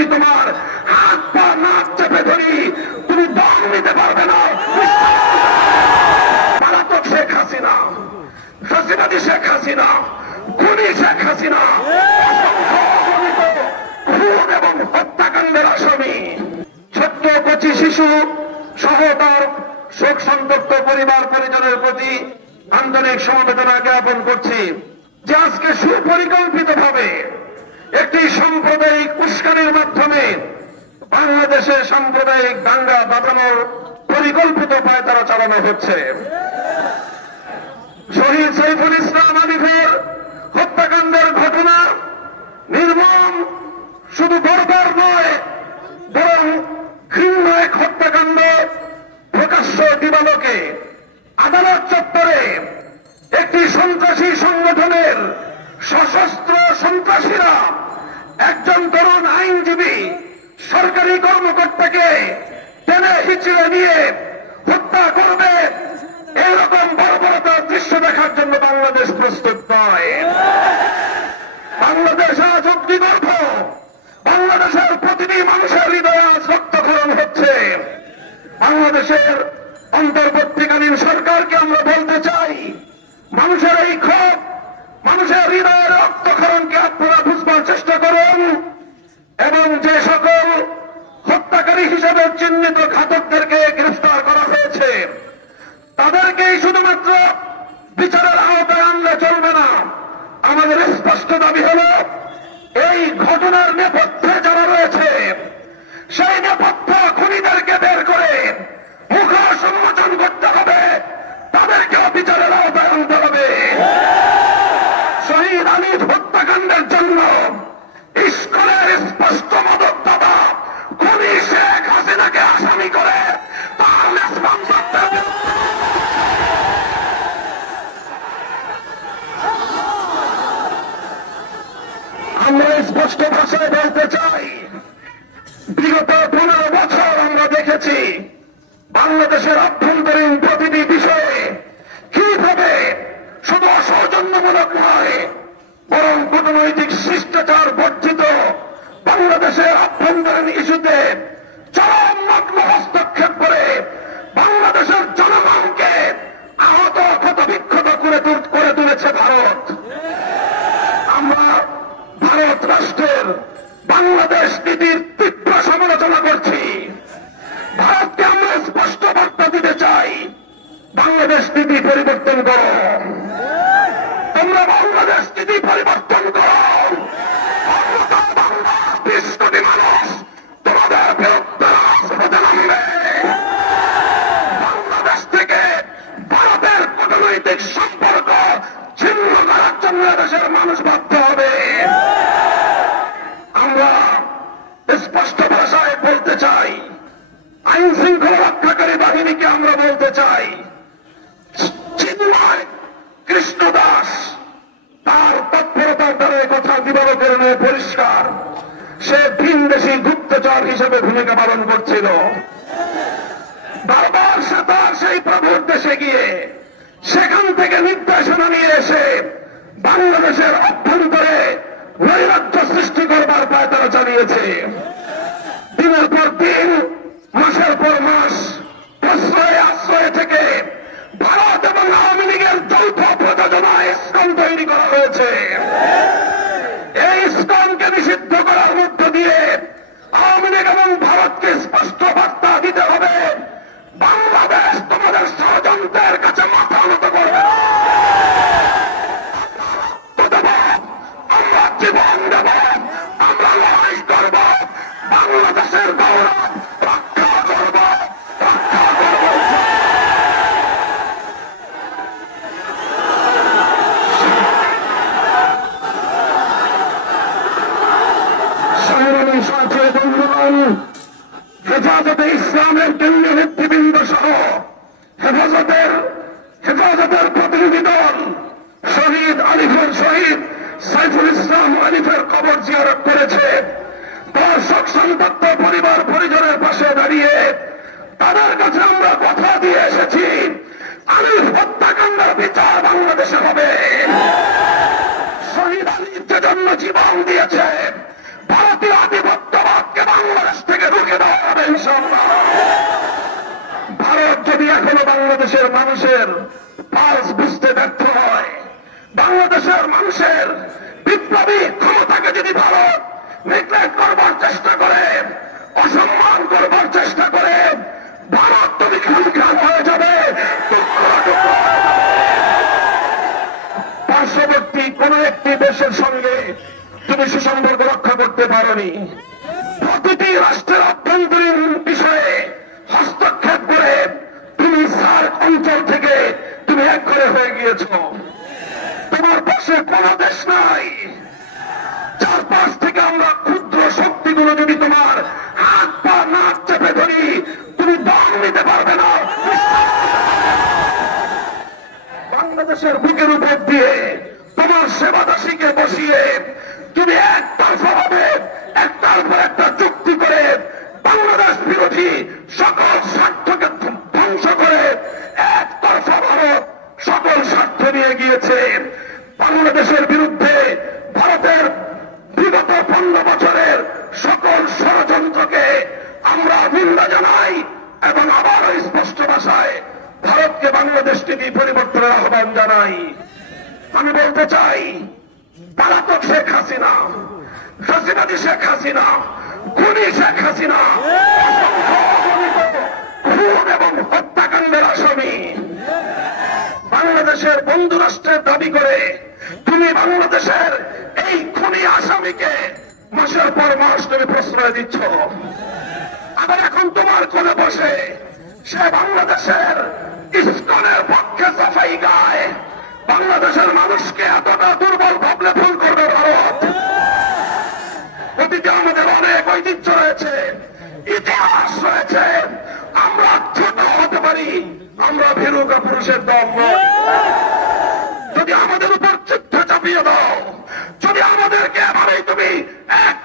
যদি তোমার হাত পা নাক চেপে ধরি তুমি দম নিতে পারবে না। পলাতক শেখ হাসিনা, ফাঁসিবাদী শেখ হাসিনা, খুনি শেখ হাসিনা খুন এবং হত্যাকাণ্ডের আসামি। ছোট্ট কচি শিশু সহ তার শোক সন্তপ্ত পরিবার পরিজনের প্রতি আন্তরিক সমবেদনা জ্ঞাপন করছি যে আজকে সুপরিকল্পিতভাবে একটি সাম্প্রদায়িক উস্কানির মাধ্যমে বাংলাদেশে সাম্প্রদায়িক দাঙ্গা বাঁধানোর পরিকল্পিত পায়তারা চালানো হচ্ছে। শহীদ সাইফুল ইসলাম আলিফের হত্যাকাণ্ডের ঘটনা নির্মম, শুধু বর্বর নয় বরং ঘৃণ্য এক হত্যাকাণ্ড। প্রকাশ্য দিবালোকে আদালত চত্বরে একটি সন্ত্রাসী সংগঠনের সশস্ত্র সন্ত্রাসীরা একজন তরুণ আইনজীবী সরকারি কর্মকর্তাকে টেনে হিচড়ে নিয়ে হত্যা করবে, এরকম বর্বরতার দৃশ্য দেখার জন্য বাংলাদেশ প্রস্তুত নয়। বাংলাদেশ আজ অগ্নিগর্ভ, বাংলাদেশের প্রতিটি মানুষের হৃদয়ে আজ রক্তক্ষরণ হচ্ছে। বাংলাদেশের অন্তর্বর্তীকালীন সরকারকে আমরা বলতে চাই, মানুষের এই ক্ষোভ, মানুষের হৃদয়ের রক্তক্ষরণকে আপনারা বুঝবার চেষ্টা করুন এবং যে সকল হত্যাকারী হিসেবে চিহ্নিত ঘাতকদেরকে গ্রেফতার করা হয়েছে তাদেরকেই শুধুমাত্র বিচারের আওতায় আনলে চলবে না। আমাদের স্পষ্ট দাবি হল এই ঘটনার নেপথ্যে যারা রয়েছে সেই নেপথ্য খুনিদেরকে বের করে মুখ সম্মোচন করতে হবে, তাদেরকেও বিচারের আওতায় আনতে হবে। শহীদ আলিফ হত্যাকাণ্ডের জন্য ইস্কনের স্পষ্ট মদতদাতা খুনি শেখ হাসিনাকে আসামি করে তার রেসপন্সিবিলিটি আমরা স্পষ্ট ভাষায় বলতে চাই, বিগত 15 বছর আমরা দেখেছি বাংলাদেশের অভ্যন্তরীণ প্রতিটি বিষয়ে কিভাবে শুধু অসৌজন্যমূলক নয় বরং কূটনৈতিক শিষ্টাচার বর্জিত বাংলাদেশের অভ্যন্তরীণ ইস্যুতে চরম নগ্ন হস্তক্ষেপ করে বাংলাদেশের জনগণকে আহত ক্ষতবিক্ষত করে তুলেছে ভারত। আমরা ভারত রাষ্ট্রের বাংলাদেশ নীতির তীব্র সমালোচনা করছি। ভারতকে আমরা স্পষ্ট বার্তা দিতে চাই, বাংলাদেশ নীতি পরিবর্তন করো, তোমরা বাংলাদেশ নীতি পরিবর্তন করো। 20 কোটি মানুষ তোমাদের বিরুদ্ধে রাজপথে নামবে। বাংলাদেশ থেকে ভারতের কূটনৈতিক সম্পর্ক ছিন্ন করার জন্য দেশের মানুষ বাধ্য হবে। আমরা স্পষ্ট ভাষায় বলতে চাই, আইন শৃঙ্খলা রক্ষাকারী বাহিনীকে আমরা বলতে চাই, চিন্ময় কৃষ্ণ দাস তার তৎপরতার দ্বারা কথা দিবালোকের পরিষ্কার, সে ভিনদেশী গুপ্তচর হিসেবে ভূমিকা পালন করছিল। বারবার সে তার সেই প্রভুর দেশে গিয়ে সেখান থেকে নির্দেশনা নিয়ে এসে বাংলাদেশের অভ্যন্তরে নৈরাজ্য সৃষ্টি করবার পায়তারা চালিয়েছে। দিনের পর দিন, মাসের পর মাস প্রশ্রয়ে আশ্রয়ে থেকে ভারত এবং আওয়ামী লীগের যৌথ প্রযোজনায় ইসকন তৈরি করা হয়েছে। এই ইসকনকে নিষিদ্ধ করার মধ্য দিয়ে আওয়ামী লীগ এবং ভারতকে স্পষ্ট বার্তা দিতে হবে, বাংলাদেশ তোমাদের ষড়যন্ত্রের কাছে মাথা নত করবে না। আমরা জীবন দেব, আমরা লড়াই করব, বাংলাদেশের গৌরব রক্ষা করব, রক্ষা করব। সংগ্রামী সাথী বন্ধুগণ, হেফাজতে ইসলামের কেন্দ্রীয় নেতৃবৃন্দ সহ হেফাজতের প্রতিনিধি দল শহীদ সাইফুল ইসলাম আলিফের কবর জিয়ারত করেছে। তার শোক সন্তপ্ত পরিবার পরিজনের পাশে দাঁড়িয়ে তাদের কাছে আমরা কথা দিয়ে এসেছি, আলিফ হত্যাকাণ্ডের বিচার বাংলাদেশে হবে। শহীদ আলিফ যে জন্য জীবন দিয়েছে, ভারতীয় আধিপত্যবাদকে যদি এখনো বাংলাদেশের মানুষের পালস বুঝতে ব্যর্থ হয়, বাংলাদেশের মানুষের বিপ্লবী ক্ষমতাকে যদি ভারত নেগলেক্ট করবার চেষ্টা করে, অসম্মান করবার চেষ্টা করে, ভারত তুমি খান হয়ে যাবে, টুকরো টুকরো হয়ে যাবে। পার্শ্ববর্তী কোন একটি দেশের সঙ্গে তুমি সুসম্পর্ক রক্ষা করতে পারোনি। প্রতিটি রাষ্ট্রের অভ্যন্তরীণ বিষয়ে হস্তক্ষেপ করে তুমি সার্ক অঞ্চল থেকে তুমি এক করে হয়ে গিয়েছ। তোমার পাশে কোন দেশ নাই। চারপাশ থেকে আমরা ক্ষুদ্র শক্তিগুলো যদি তোমার হাত পা নাক চেপে ধরি, তুমি দম নিতে পারবে না। বাংলাদেশের বুকের উপর দিয়ে তোমার সেবাদাসীকে বসিয়ে তুমি একতরফাভাবে একটার পর একটা চুক্তি করে বাংলাদেশ বিরোধী সকল স্বার্থকে ধ্বংস করে একতরফা ভারত সকল স্বার্থ নিয়ে গিয়েছে। বাংলাদেশের বিরুদ্ধে ভারতের বিগত 15 বছরের সকল ষড়যন্ত্রকে আমরা নিন্দা জানাই এবং আবারও স্পষ্ট ভাষায় ভারতকে বাংলাদেশ নীতি পরিবর্তনের আহ্বান জানাই। আমি বলতে চাই, পলাতক শেখ হাসিনা, ফাঁসিবাদী শেখ হাসিনা, খুনি শেখ হাসিনা খুন এবং হত্যাকাণ্ডের আসামি, বাংলাদেশের বন্ধু রাষ্ট্রের দাবি করে তুমি বাংলাদেশের এই খুনি আসামিকে মাসের পর মাস তুমি প্রশ্রয় দিচ্ছ। আবার এখন তোমার কোলে বসে সে বাংলাদেশের ইসকনের পক্ষে সাফাই গায়। বাংলাদেশের মানুষকে এতটা দুর্বল ভাবলে ভুল করবে ভারত। অতীতে আমাদের অনেক ঐতিহ্য রয়েছে, ইতিহাস রয়েছে। আমরা ছোট হতে পারি, আমরা ভীরুকা পুরুষের দল নয়। যদি আমাদের উপর যুদ্ধ চাপিয়ে দাও, যদি আমাদেরকে এভাবেই তুমি এক